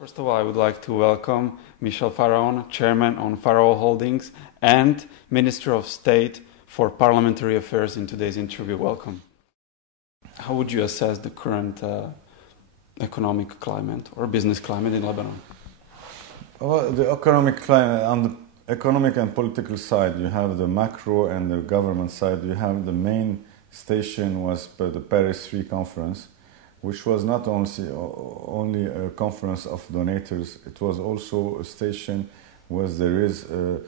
First of all, I would like to welcome Michel Pharaon, Chairman on Pharaon Holdings and Minister of State for Parliamentary Affairs in today's interview. Welcome. How would you assess the current economic climate or business climate in Lebanon? Well, the economic climate, on the economic and political side, you have the macro and the government side. You have the main station was the Paris 3 conference, which was not only a conference of donators, it was also a station where there is a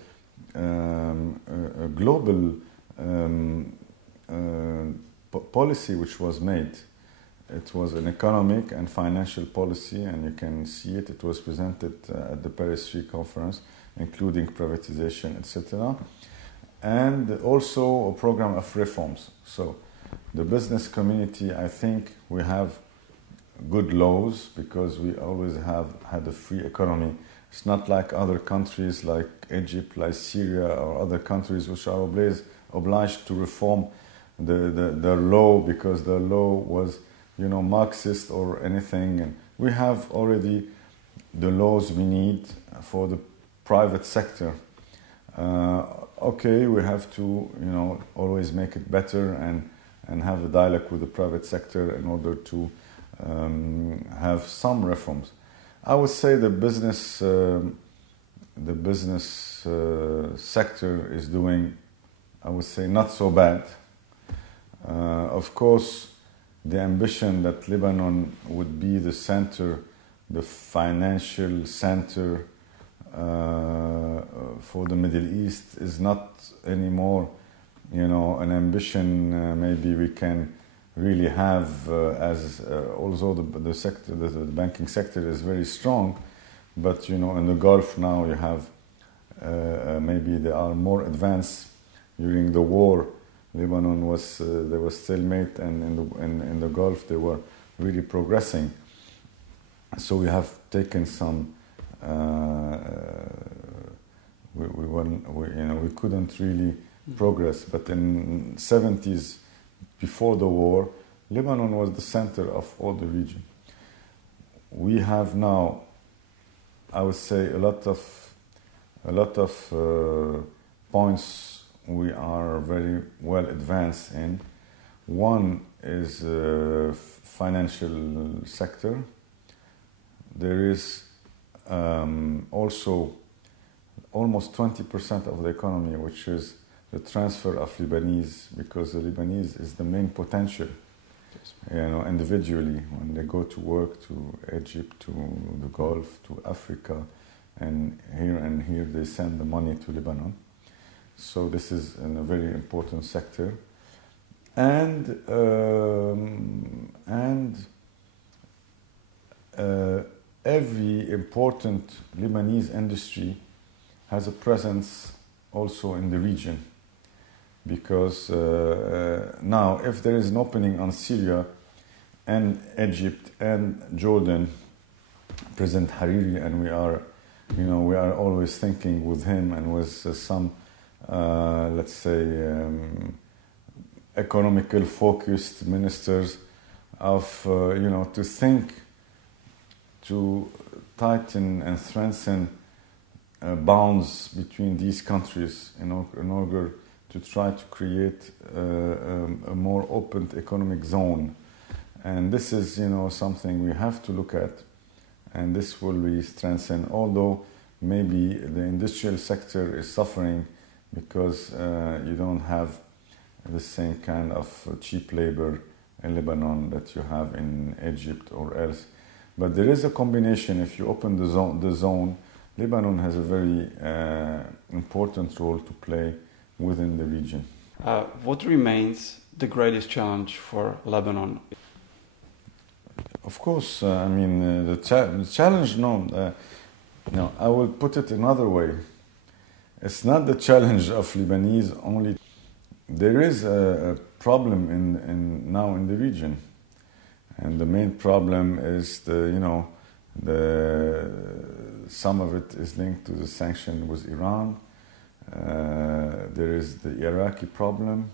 global policy which was made. It was an economic and financial policy, and you can see it. It was presented at the Paris 3 conference, including privatization, etc. And also a program of reforms. So the business community, I think we have good laws because we always have had a free economy. It's not like other countries like Egypt, like Syria, or other countries which are obliged to reform the law because the law was, Marxist or anything. And we have already the laws we need for the private sector. Okay, we have to, always make it better and have a dialogue with the private sector in order to have some reforms. I would say the business sector is doing, I would say, not so bad. Of course, the ambition that Lebanon would be the center, the financial center for the Middle East is not anymore, an ambition maybe we can really have although the banking sector is very strong, but in the Gulf now you have maybe they are more advanced. During the war, Lebanon was there was stalemate, and in the Gulf they were really progressing. So we have taken some. We couldn't really progress, but in 70s, before the war, Lebanon was the center of all the region. We have now, I would say, a lot of points we are very well advanced in. One is financial sector. There is also almost 20% of the economy, which is the transfer of Lebanese, because the Lebanese is the main potential, individually, when they go to work to Egypt, to the Gulf, to Africa, and here they send the money to Lebanon. So this is a very important sector. And every important Lebanese industry has a presence also in the region. Because now, if there is an opening on Syria and Egypt and Jordan, President Hariri, and we are always thinking with him and with some, let's say, economical focused ministers of, to think to tighten and strengthen bonds between these countries in order to try to create a more open economic zone. And this is, something we have to look at, and this will be strengthened, although maybe the industrial sector is suffering because you don't have the same kind of cheap labor in Lebanon that you have in Egypt or else. But there is a combination. If you open the zone, Lebanon has a very important role to play within the region. What remains the greatest challenge for Lebanon? Of course, the challenge, no, I will put it another way. It's not the challenge of Lebanese only. There is a problem now in the region. And the main problem is some of it is linked to the sanction with Iran. There is the Iraqi problem,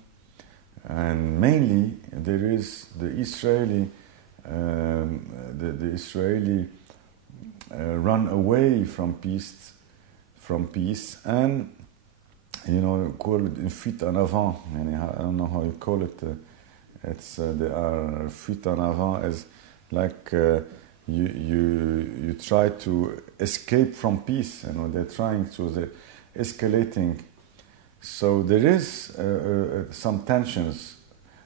and mainly there is the Israeli run away from peace, and call it une fuite en avant. I don't know how you call it. They are fuite en avant as like you try to escape from peace. They're trying to, they're escalating. So there is some tensions,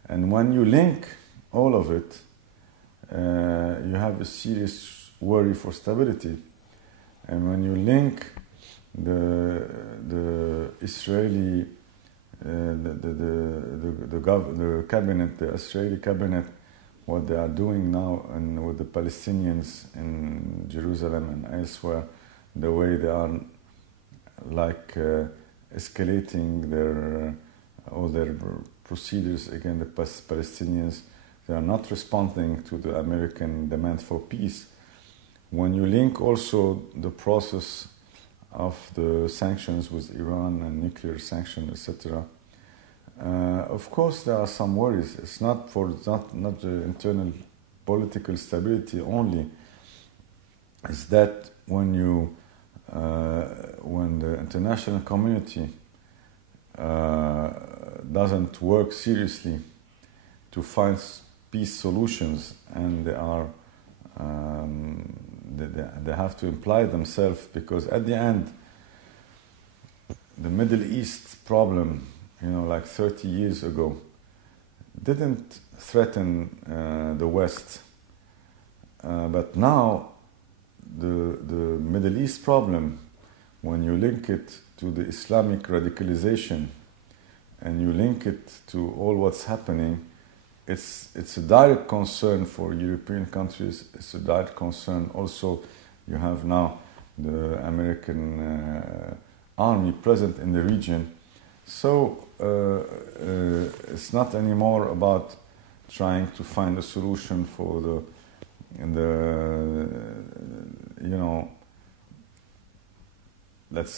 and when you link all of it, you have a serious worry for stability. And when you link the Israeli the cabinet, the Israeli cabinet, what they are doing now, and with the Palestinians in Jerusalem and elsewhere, the way they are like escalating all their procedures against the Palestinians. They are not responding to the American demand for peace. When you link also the process of the sanctions with Iran and nuclear sanctions, etc., of course there are some worries. It's not the internal political stability only. It's that when the international community doesn't work seriously to find peace solutions, and they have to imply themselves, because at the end, the Middle East problem, like 30 years ago, didn't threaten the West, but now the Middle East problem, when you link it to the Islamic radicalization and you link it to all what's happening, it's a direct concern for European countries. It's a direct concern also. You have now the American army present in the region. So it's not anymore about trying to find a solution for let's